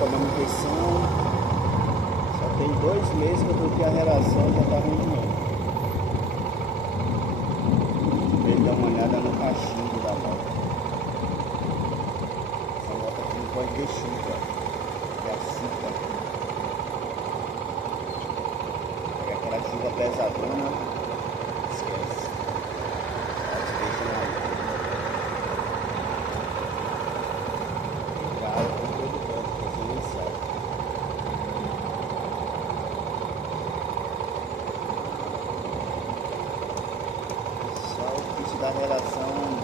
para manutenção. Só tem 2 meses que eu troquei a relação, já tá ruim de novo. Ele dá uma olhada no cachimbo da moto. Essa moto aqui não pode ter chuva. É assim, tá? Pega aquela chuva pesadona, esquece. Só deixa na água. Cara, por todo canto, você nem sabe. Só o kit da relação